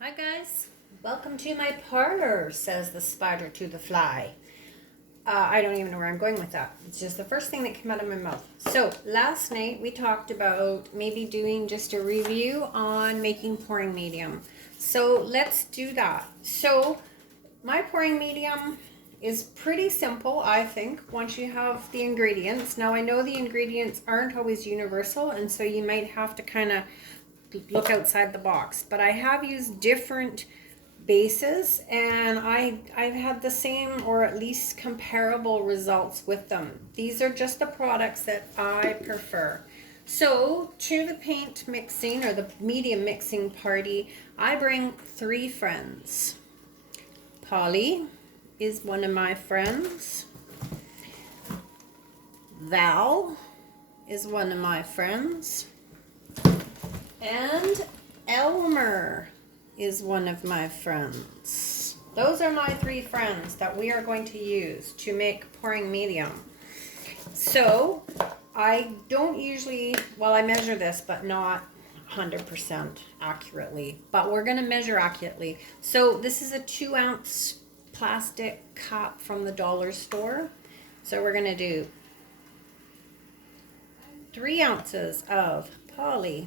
Hi guys, welcome to my parlor, says the spider to the fly. I don't even know where I'm going with that. It's just the first thing that came out of my mouth. So last night we talked about maybe doing just a review on making pouring medium. So let's do that. So my pouring medium is pretty simple, I think, once you have the ingredients. Now I know the ingredients aren't always universal, and so you might have to kind of look outside the box, but I have used different bases and I've had the same or at least comparable results with them. These are just the products that I prefer. So to the paint mixing or the medium mixing party, I bring 3 friends. Polly is one of my friends. Val is one of my friends. And Elmer is one of my friends. Those are my 3 friends that we are going to use to make pouring medium. So I don't usually, well, I measure this, but not 100% accurately, but we're going to measure accurately. So this is a 2-ounce plastic cup from the dollar store. So we're going to do 3 ounces of poly.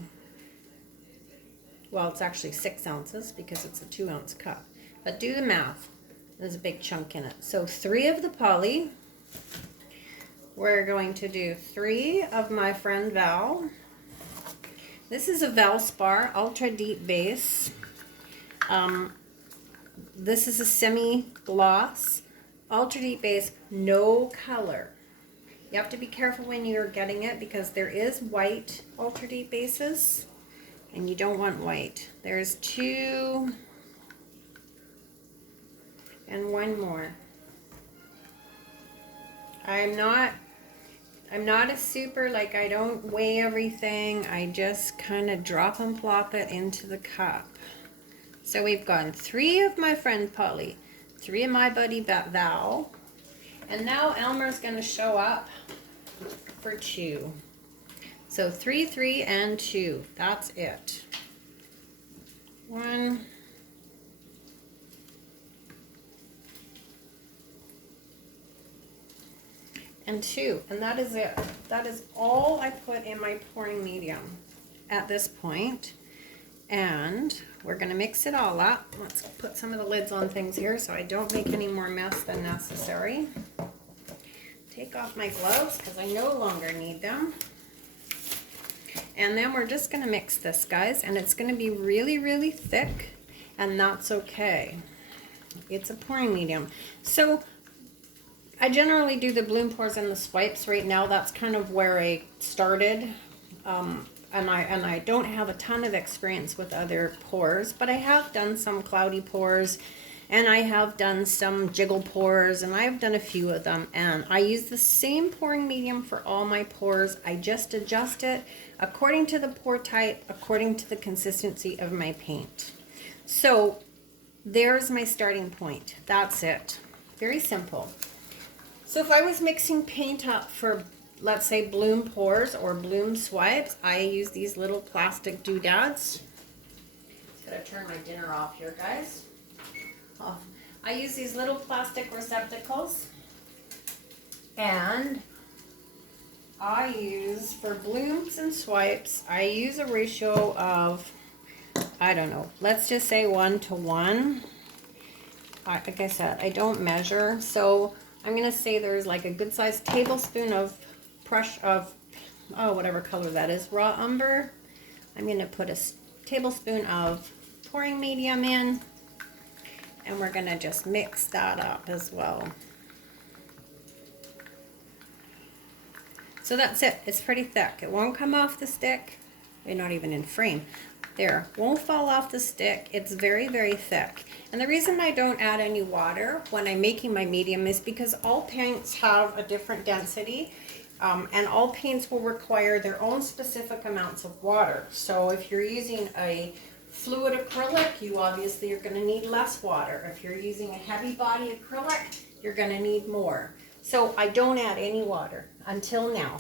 Well, it's actually 6 ounces because it's a 2-ounce cup. But do the math. There's a big chunk in it. So 3 of the poly. We're going to do 3 of my friend Val. This is a Valspar Ultra Deep Base. This is a semi-gloss. Ultra Deep Base, no color. You have to be careful when you're getting it because there is white Ultra Deep Bases. And you don't want white. There's 2 and 1 more. I'm not a super, like, I don't weigh everything. I just kind of drop and plop it into the cup. So we've gone 3 of my friend Polly, 3 of my buddy Val, and now Elmer's going to show up for 2. So 3, 3, and 2. That's it. 1. And 2. And that is it. That is all I put in my pouring medium at this point. And we're going to mix it all up. Let's put some of the lids on things here so I don't make any more mess than necessary. Take off my gloves because I no longer need them. And then we're just going to mix this, guys, and it's going to be really, really thick, and that's okay. It's a pouring medium. So I generally do the bloom pours and the swipes right now. That's kind of where I started, and I don't have a ton of experience with other pours, but I have done some cloudy pours, and I have done some jiggle pours, and I've done a few of them, and I use the same pouring medium for all my pours. I just adjust it according to the pour type, according to the consistency of my paint. So there's my starting point. That's it. Very simple. So if I was mixing paint up for, let's say, bloom pours or bloom swipes, I use these little plastic doodads. Just gotta turn my dinner off here, guys. I use these little plastic receptacles, and I use, for blooms and swipes, I use a ratio of, I don't know, let's just say 1 to 1. Like I said, I don't measure, so I'm going to say there's like a good sized tablespoon of whatever color that is, raw umber. I'm going to put a tablespoon of pouring medium in. And we're going to just mix that up as well. So that's it. It's pretty thick. It won't come off the stick. They're not even in frame. There. Won't fall off the stick. It's very, very thick. And the reason I don't add any water when I'm making my medium is because all paints have a different density. And all paints will require their own specific amounts of water. So if you're using a fluid acrylic, you obviously are going to need less water. If you're using a heavy body acrylic, you're going to need more. So I don't add any water until now.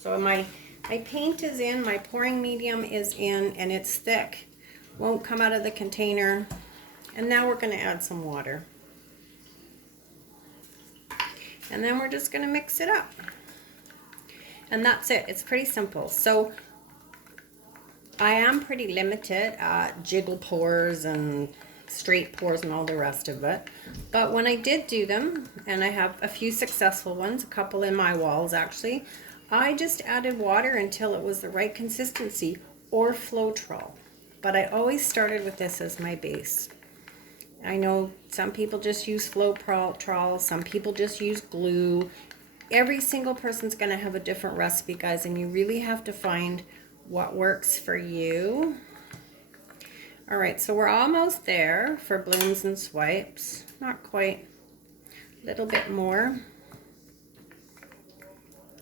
So my paint is in, my pouring medium is in, and it's thick. won't come out of the container. And now we're going to add some water. And then we're just going to mix it up. And that's it. It's pretty simple. So I am pretty limited at jiggle pours and straight pours and all the rest of it. But when I did do them, and I have a few successful ones, a couple in my walls actually, I just added water until it was the right consistency, or floeteol. But I always started with this as my base. I know some people just use floeteol, some people just use glue. Every single person's going to have a different recipe, guys, and you really have to find what works for you. All right, so we're almost there for blooms and swipes. Not quite. A little bit more.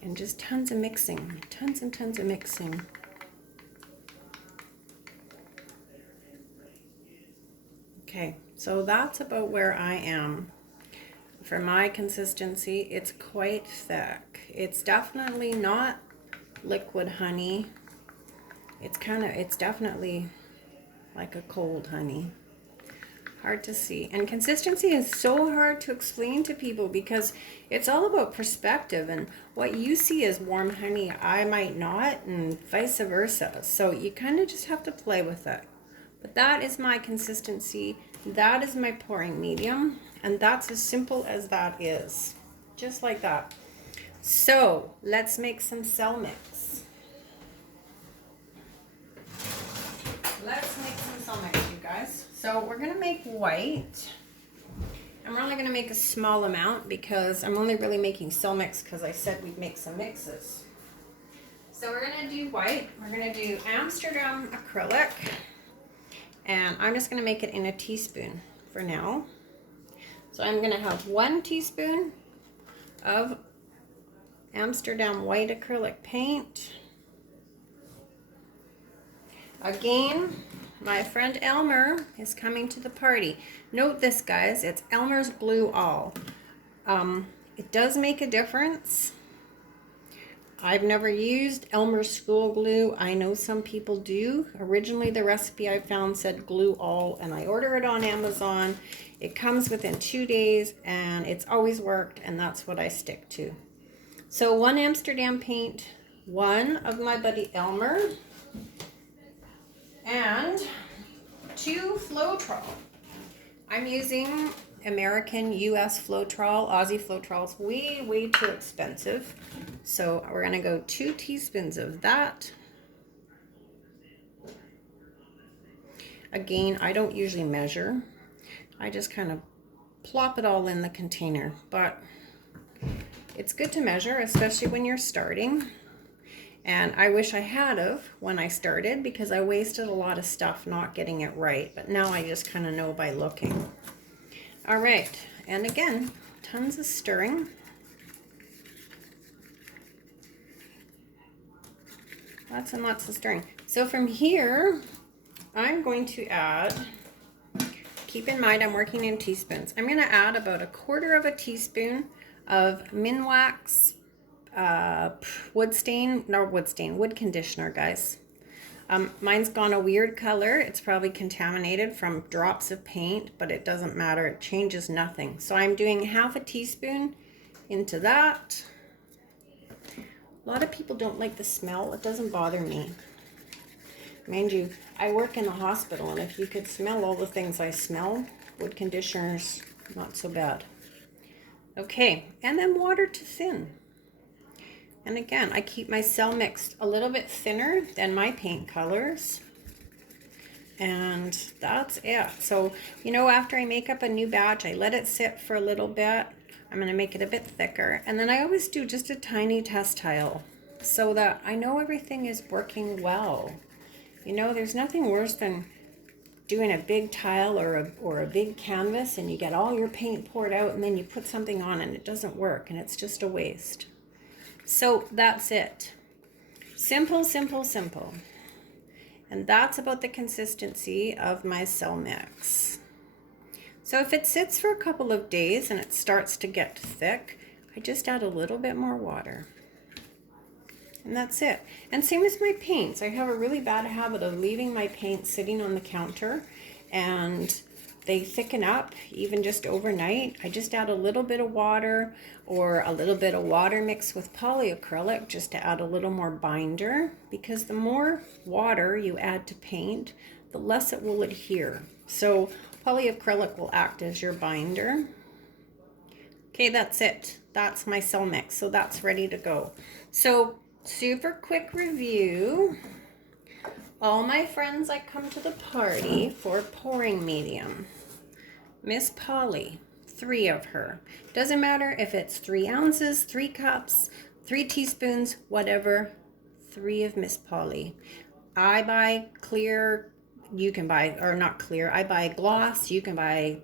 And just tons of mixing. Tons and tons of mixing. Okay, so that's about where I am. For my consistency, it's quite thick. It's definitely not liquid honey. It's definitely like a cold honey. Hard to see. And consistency is so hard to explain to people because it's all about perspective, and what you see as warm honey, I might not, and vice versa. So you kind of just have to play with it. But that is my consistency. That is my pouring medium. And that's as simple as that is. Just like that. So let's make some cell mix. Let's make some cell mix, you guys. So we're going to make white. I'm only going to make a small amount because I'm only really making cell mix because I said we'd make some mixes. So we're going to do white. We're going to do Amsterdam acrylic. And I'm just going to make it in a teaspoon for now. So I'm going to have 1 teaspoon of Amsterdam white acrylic paint. Again, my friend Elmer is coming to the party. Note this, guys, it's Elmer's Glue All. It does make a difference. I've never used Elmer's school glue. I know some people do. Originally, the recipe I found said Glue All, and I order it on Amazon. It comes within 2 days, and it's always worked, and that's what I stick to. So 1 Amsterdam paint, 1 of my buddy Elmer, and 2 floeteol. I'm using American, US floeteol. Aussie floeteol is way, way too expensive. So we're going to go 2 teaspoons of that. Again, I don't usually measure. I just kind of plop it all in the container. But it's good to measure, especially when you're starting. And I wish I had of when I started because I wasted a lot of stuff not getting it right. But now I just kind of know by looking. All right, and again, tons of stirring. Lots and lots of stirring. So from here, I'm going to add, keep in mind I'm working in teaspoons. I'm going to add about 1/4 teaspoon of minwax wood conditioner, guys. Mine's gone a weird color. It's probably contaminated from drops of paint, but it doesn't matter. It changes nothing. So I'm doing 1/2 teaspoon into that. A lot of people don't like the smell. It doesn't bother me. Mind you, I work in the hospital, and if you could smell all the things I smell, wood conditioners, not so bad. Okay, and then water to thin. And again, I keep my cell mix a little bit thinner than my paint colors. And that's it. So, you know, after I make up a new batch, I let it sit for a little bit. I'm going to make it a bit thicker. And then I always do just a tiny test tile so that I know everything is working well. You know, there's nothing worse than doing a big tile or a big canvas and you get all your paint poured out and then you put something on and it doesn't work and it's just a waste. So that's it. Simple, simple, simple. And that's about the consistency of my cell mix. So if it sits for a couple of days and it starts to get thick, I just add a little bit more water. And that's it. And same with my paints. I have a really bad habit of leaving my paint sitting on the counter, and they thicken up even just overnight. I just add a little bit of water, or a little bit of water mixed with polyacrylic just to add a little more binder, because the more water you add to paint, the less it will adhere. So polyacrylic will act as your binder. Okay, that's it. That's my cell mix. So that's ready to go. So super quick review. All my friends that come to the party for pouring medium. Miss Polly, 3 of her. Doesn't matter if it's 3 ounces, 3 cups, 3 teaspoons, whatever. 3 of Miss Polly. I buy clear, you can buy, or not clear, I buy gloss, you can buy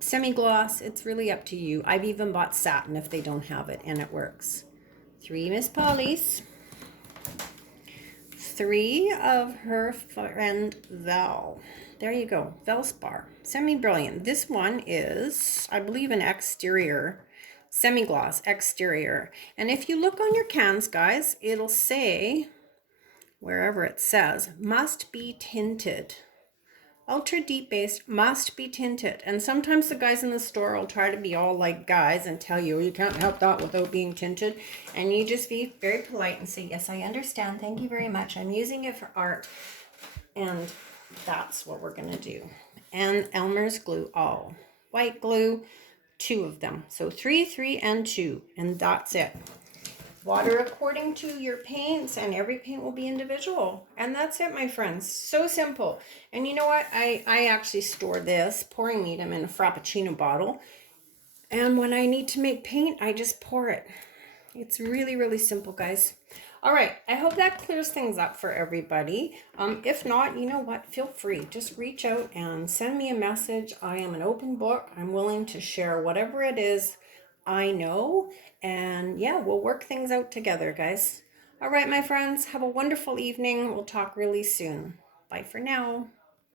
semi-gloss. It's really up to you. I've even bought satin if they don't have it, and it works. 3 Miss Polly's. 3 of her friend Val. There you go, valspar, semi-brilliant. This one is, I believe, an exterior, semi-gloss exterior. And if you look on your cans, guys, it'll say, wherever it says, must be tinted. Ultra deep based, must be tinted. And sometimes the guys in the store will try to be all like guys and tell you, you can't help that without being tinted. And you just be very polite and say, yes, I understand. Thank you very much. I'm using it for art. And that's what we're going to do. And Elmer's glue, all white glue, 2 of them. So 3, 3, and 2. And that's it. Water according to your paints, and every paint will be individual. And that's it, my friends. So simple. And you know what? I actually store this pouring medium in a Frappuccino bottle. And when I need to make paint, I just pour it. It's really, really simple, guys. All right. I hope that clears things up for everybody. If not, you know what? Feel free. Just reach out and send me a message. I am an open book. I'm willing to share whatever it is I know, and yeah, we'll work things out together, guys. All right, my friends, have a wonderful evening. We'll talk really soon. Bye for now.